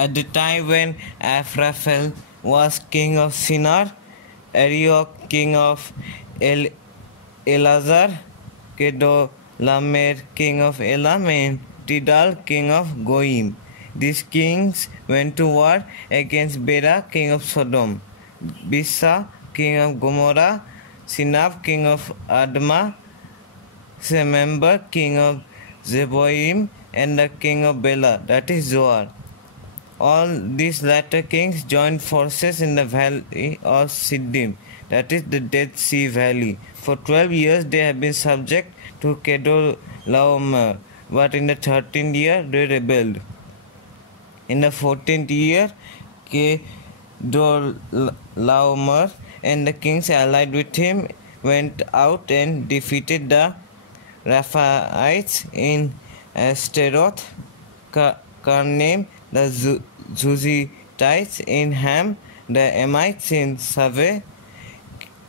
At the time when Amraphel was king of Shinar, Arioch king of Elazar, Kedorlaomer king of Elam, and Tidal king of Goim. These kings went to war against Bera king of Sodom, Bisa king of Gomorrah, Sinab king of Admah, Semember king of Zeboim, and the king of Bela, that is Zoar. All these latter kings joined forces in the valley of Siddim, that is the Dead Sea Valley. For 12 years they have been subject to Kedorlaomer, but in the 13th year they rebelled. In the 14th year, Kedorlaomer and the kings allied with him went out and defeated the Rephaites in Ashtaroth, Karnaim, the Zuzitites in Ham, the Emites in Saveh,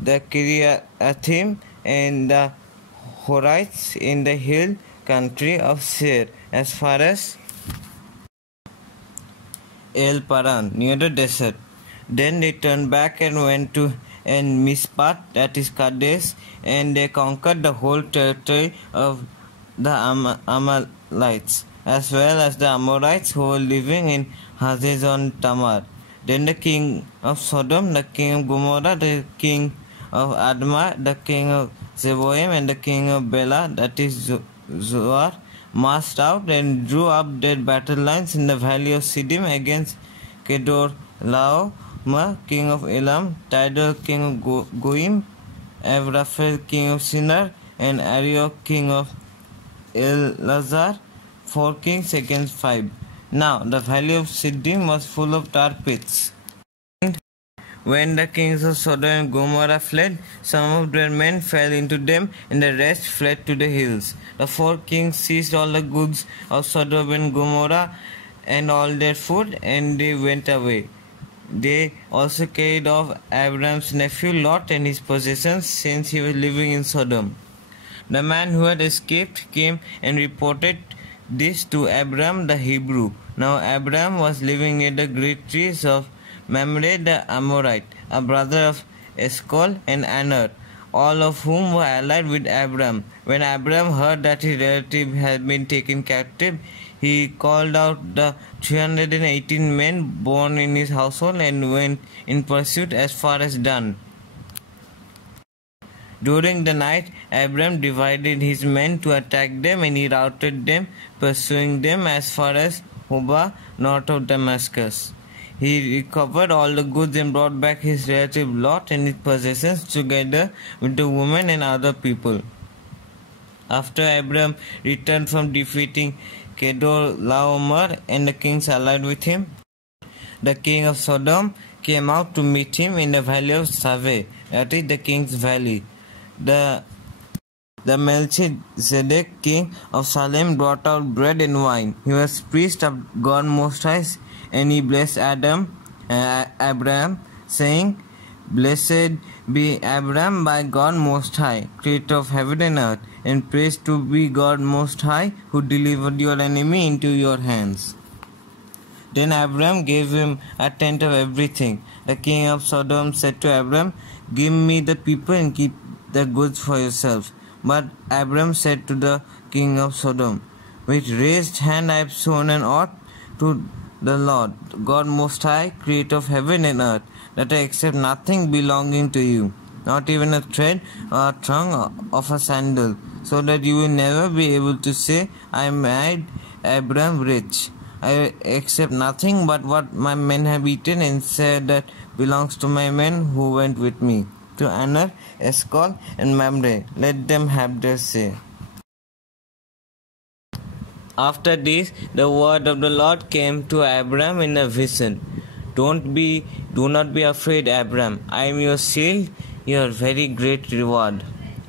the Kiriathim, and the Horites in the hill country of Seir, as far as El Paran, near the desert. Then they turned back and went to Mizpah, that is Kadesh, and they conquered the whole territory of the Amalekites, as well as the Amorites who were living in Hazezon Tamar. Then the king of Sodom, the king of Gomorrah, the king of Admah, the king of Zeboim, and the king of Bela, that is Zoar, marched out and drew up their battle lines in the valley of Siddim against Kedorlaomer, king of Elam, Tidal, king of Goim, Amraphel, king of Shinar, and Arioch, king of Elazar, 4 kings against 5. Now the valley of Siddim was full of tar pits. When the kings of Sodom and Gomorrah fled, some of their men fell into them, and the rest fled to the hills. The 4 kings seized all the goods of Sodom and Gomorrah and all their food, and they went away. They also carried off Abram's nephew Lot and his possessions, since he was living in Sodom. The man who had escaped came and reported this to Abram the Hebrew. Now Abram was living near the great trees of Mamre the Amorite, a brother of Eshcol and Aner, all of whom were allied with Abram. When Abram heard that his relative had been taken captive, he called out the 318 men born in his household and went in pursuit as far as Dan. During the night, Abram divided his men to attack them, and he routed them, pursuing them as far as Hobah, north of Damascus. He recovered all the goods and brought back his relative Lot and his possessions, together with the women and other people. After Abram returned from defeating Kedorlaomer and the kings allied with him, the king of Sodom came out to meet him in the valley of Saveh, that is the king's valley. The Melchizedek, king of Salem, brought out bread and wine. He was priest of God Most High, and he blessed Abram, saying, Blessed be Abram by God Most High, creator of heaven and earth, and praised to be God Most High, who delivered your enemy into your hands. Then Abram gave him a tenth of everything. The king of Sodom said to Abram, Give me the people and keep the goods for yourself. But Abram said to the king of Sodom, With raised hand I have sworn an oath to the Lord, God Most High, creator of heaven and earth, that I accept nothing belonging to you, not even a thread or a thong of a sandal, so that you will never be able to say, I made Abram rich. I accept nothing but what my men have eaten, and said that belongs to my men who went with me. To Aner, Eshcol, and Mamre, let them have their say. After this, the word of the Lord came to Abram in a vision. Do not be afraid, Abram. I am your shield, your very great reward.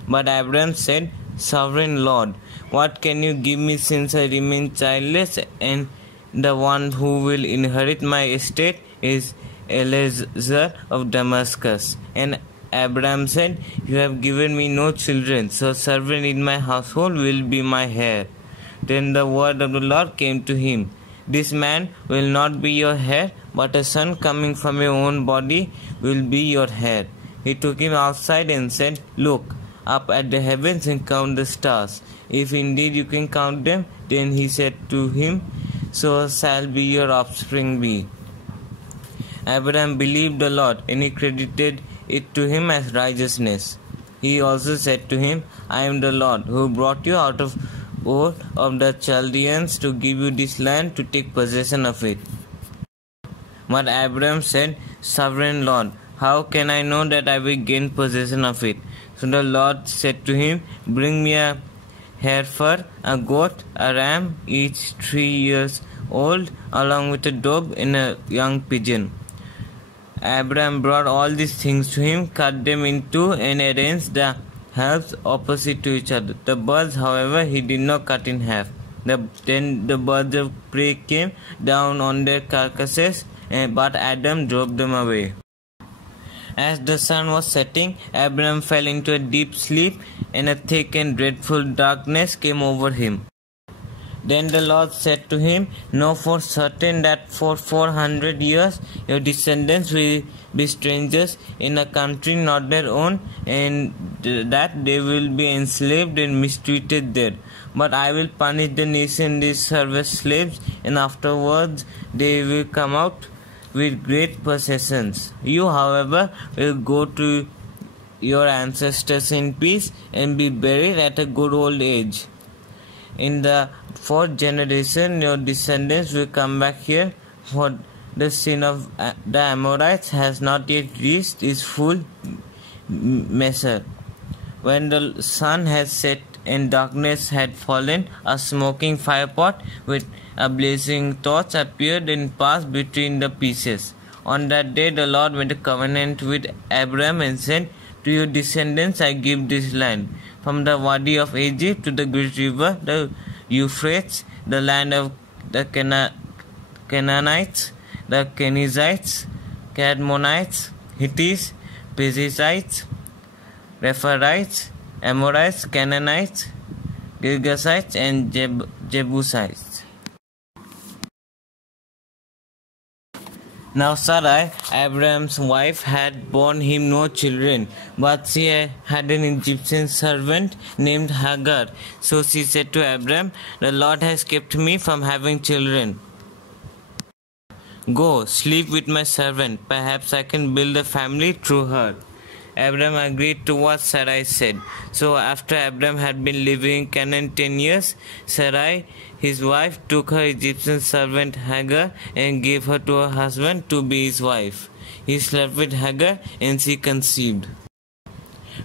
But Abram said, Sovereign Lord, what can you give me, since I remain childless, and the one who will inherit my estate is Eliezer of Damascus? And Abram said, You have given me no children, so a servant in my household will be my heir. Then the word of the Lord came to him. This man will not be your heir, but a son coming from your own body will be your heir. He took him outside and said, Look up at the heavens and count the stars. If indeed you can count them, then he said to him, So shall be your offspring be. Abraham believed the Lord, and he credited it to him as righteousness. He also said to him, I am the Lord, who brought you out of Ur of the Chaldeans to give you this land to take possession of it. But Abraham said, Sovereign Lord, how can I know that I will gain possession of it? So the Lord said to him, Bring me a heifer, a goat, a ram, each 3 years old, along with a dove and a young pigeon. Abraham brought all these things to him, cut them in two, and arranged the halves opposite to each other. The birds, however, he did not cut in half. Then the birds of prey came down on their carcasses, but Adam drove them away. As the sun was setting, Abraham fell into a deep sleep, and a thick and dreadful darkness came over him. Then the Lord said to him, Know for certain that for 400 years your descendants will be strangers in a country not their own, and that they will be enslaved and mistreated there. But I will punish the nation they serve as slaves, and afterwards they will come out with great possessions. You, however, will go to your ancestors in peace and be buried at a good old age. In the 4th generation, your descendants will come back here, for the sin of the Amorites has not yet reached its full measure. When the sun had set and darkness had fallen, a smoking firepot with a blazing torch appeared and passed between the pieces. On that day the Lord made a covenant with Abraham and said, To your descendants I give this land, from the Wadi of Egypt to the great river, the Euphrates, the land of the Canaanites, the Kenizzites, Cadmonites, Hittites, Perizzites, Rephaites, Amorites, Canaanites, Girgashites, and Jebusites. Now Sarai, Abraham's wife, had borne him no children, but she had an Egyptian servant named Hagar. So she said to Abraham, The Lord has kept me from having children. Go, sleep with my servant. Perhaps I can build a family through her. Abraham agreed to what Sarai said. So after Abraham had been living in Canaan 10 years, Sarai, his wife, took her Egyptian servant Hagar and gave her to her husband to be his wife. He slept with Hagar and she conceived.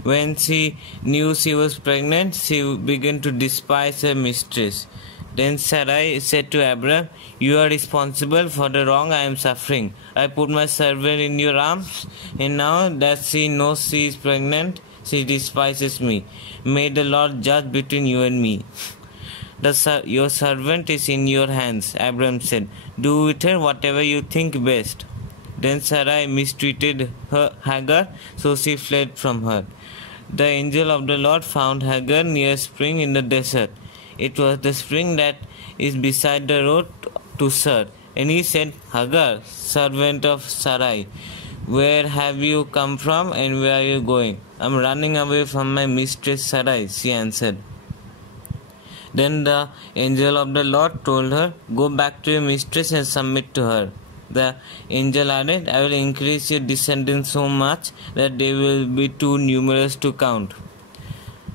When she knew she was pregnant, she began to despise her mistress. Then Sarai said to Abraham, You are responsible for the wrong I am suffering. I put my servant in your arms, and now that she knows she is pregnant, she despises me. May the Lord judge between you and me. Your servant is in your hands, Abraham said. Do with her whatever you think best. Then Sarai mistreated Hagar, so she fled from her. The angel of the Lord found Hagar near a spring in the desert. It was the spring that is beside the road to Shur. And he said, Hagar, servant of Sarai, where have you come from and where are you going? I am running away from my mistress Sarai, she answered. Then the angel of the Lord told her, Go back to your mistress and submit to her. The angel added, I will increase your descendants so much that they will be too numerous to count.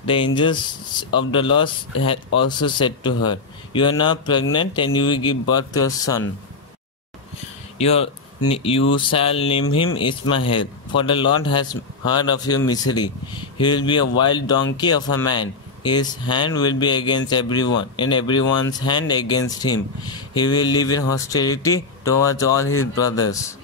The angels of the Lord had also said to her, You are now pregnant and you will give birth to a son. You shall name him Ishmael, for the Lord has heard of your misery. He will be a wild donkey of a man. His hand will be against everyone, and everyone's hand against him. He will live in hostility towards all his brothers.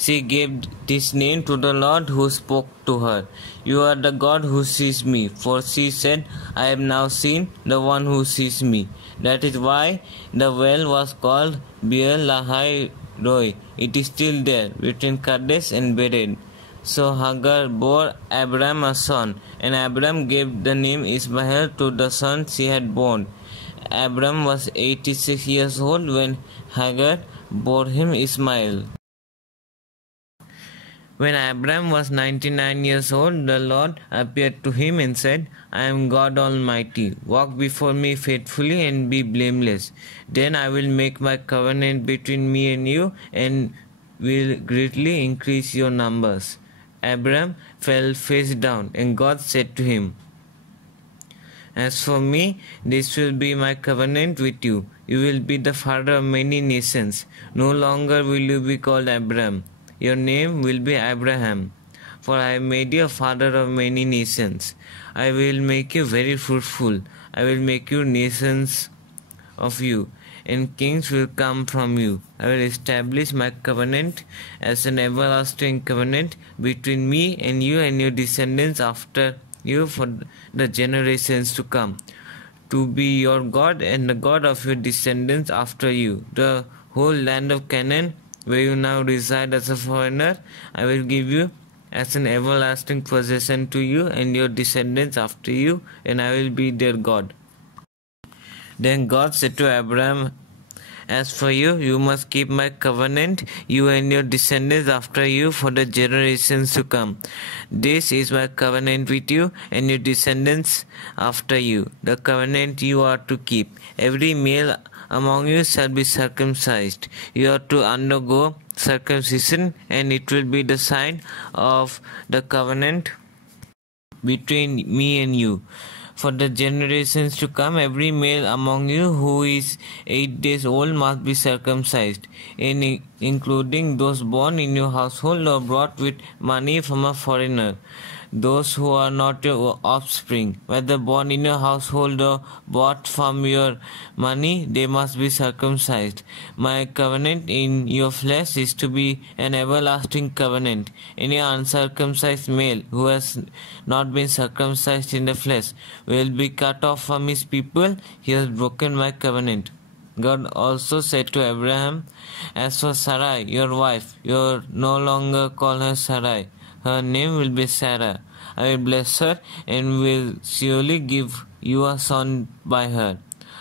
She gave this name to the Lord who spoke to her. You are the God who sees me. For she said, I have now seen the one who sees me. That is why the well was called Beer Lahai Roi. It is still there, between Kadesh and Bered. So Hagar bore Abram a son, and Abram gave the name Ishmael to the son she had born. Abram was 86 years old when Hagar bore him Ismail. When Abram was 99 years old, the Lord appeared to him and said, I am God Almighty. Walk before me faithfully and be blameless. Then I will make my covenant between me and you and will greatly increase your numbers. Abram fell face down, and God said to him, As for me, this will be my covenant with you. You will be the father of many nations. No longer will you be called Abram. Your name will be Abraham, for I have made you a father of many nations. I will make you very fruitful. I will make you nations of you, and kings will come from you. I will establish my covenant as an everlasting covenant between me and your descendants after you for the generations to come, to be your God and the God of your descendants after you. The whole land of Canaan, where you now reside as a foreigner, I will give you as an everlasting possession to you and your descendants after you, and I will be their God. Then God said to Abraham, As for you, you must keep my covenant, you and your descendants after you for the generations to come. This is my covenant with you and your descendants after you, the covenant you are to keep. Every male among you shall be circumcised. You are to undergo circumcision, and it will be the sign of the covenant between me and you. For the generations to come, every male among you who is 8 days old must be circumcised, including those born in your household or brought with money from a foreigner. Those who are not your offspring, whether born in your household or bought from your money, they must be circumcised. My covenant in your flesh is to be an everlasting covenant. Any uncircumcised male who has not been circumcised in the flesh will be cut off from his people. He has broken my covenant. God also said to Abraham, As for Sarai, your wife, you will no longer call her Sarai. Her name will be Sarah. I will bless her and will surely give you a son by her.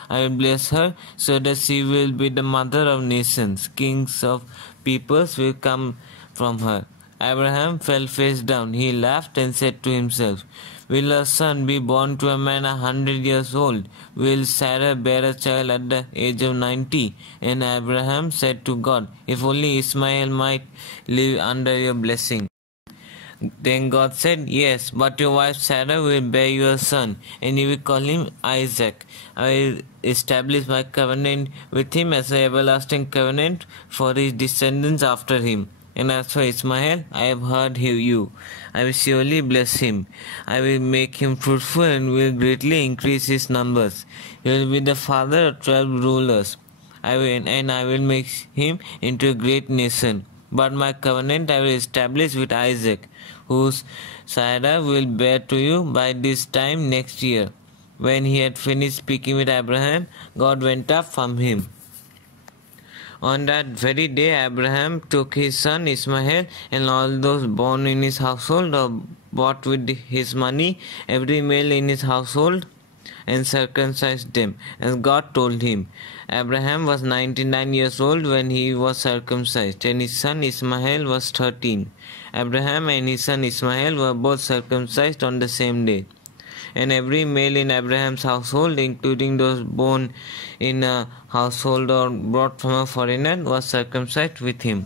I will bless her so that she will be the mother of nations. Kings of peoples will come from her. Abraham fell face down. He laughed and said to himself, Will a son be born to a man 100 years old? Will Sarah bear a child at the age of 90? And Abraham said to God, If only Ismail might live under your blessing. Then God said, Yes, but your wife Sarah will bear you a son, and you will call him Isaac. I will establish my covenant with him as an everlasting covenant for his descendants after him. And as for Ismail, I have heard you. I will surely bless him. I will make him fruitful and will greatly increase his numbers. He will be the father of 12 rulers. I will make him into a great nation. But my covenant I will establish with Isaac, whose Sarah will bear to you by this time next year. When he had finished speaking with Abraham, God went up from him. On that very day, Abraham took his son Ismail and all those born in his household or bought with his money, every male in his household, and circumcised them, as God told him. Abraham was 99 years old when he was circumcised, and his son Ismail was 13. Abraham and his son Ismail were both circumcised on the same day. And every male in Abraham's household, including those born in a household or brought from a foreigner, was circumcised with him.